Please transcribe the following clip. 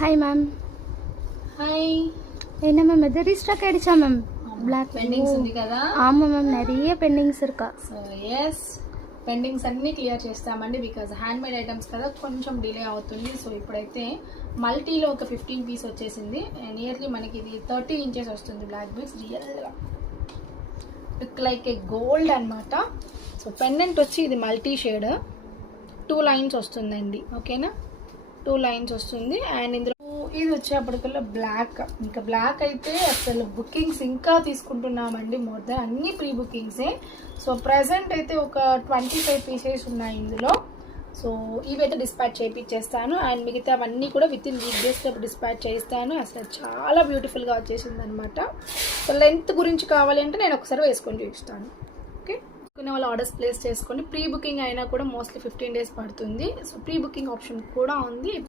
Hi ma'am. Hi. என்ன ma'am எது restock ஆயிடுச்சா மேம்? బ్లాక్ పెండింగ్స్ ఉంది కదా. ஆமாம் மேம், நிறைய பெண்டிங்ஸ் இருக்கா. సో ఎస్, పెండింగ్స్ అన్నీ క్లియర్ చేస్తామండి. బికాజ్ హ్యాండ్ మేడ్ ఐటమ్స్ కదా, కొంచెం డిలే అవుతుంది. సో ఇప్పుడైతే మల్టీలో ఒక 15 పీస్ వచ్చేసింది. నియర్లీ మనకి ఇది 30 ఇంచెస్ వస్తుంది. బ్లాక్ బీడ్స్ రియల్గా లుక్ లైక్ ఏ గోల్డ్ అనమాట. సో పెండెంట్ వచ్చి ఇది మల్టీ షేడ్ 2 లైన్స్ వస్తుందండి. ఓకేనా, 2 లైన్స్ వస్తుంది. అండ్ ఇందులో ఇది వచ్చేప్పటికల్లా బ్లాక్. ఇంకా బ్లాక్ అయితే అసలు బుకింగ్స్ ఇంకా తీసుకుంటున్నామండి. మోర్ దాన్ అన్ని ప్రీ బుకింగ్సే. సో ప్రజెంట్ అయితే ఒక 25 పీసెస్ ఉన్నాయి ఇందులో. సో ఇవైతే డిస్పాచ్ చేయించేస్తాను. అండ్ మిగతా అవన్నీ కూడా విత్ ఇన్ వీక్ డేస్లో డిస్పాచ్ చేయిస్తాను. అసలు చాలా బ్యూటిఫుల్గా వచ్చేసింది అనమాట. సో లెంత్ గురించి కావాలి అంటే నేను ఒకసారి వేసుకొని చూపిస్తాను. ఓకే, కొన్ని వాళ్ళు ఆర్డర్స్ ప్లేస్ చేసుకోండి. ప్రీ బుకింగ్ అయినా కూడా మోస్ట్లీ 15 డేస్ పడుతుంది. సో ప్రీ బుకింగ్ ఆప్షన్ కూడా ఉంది.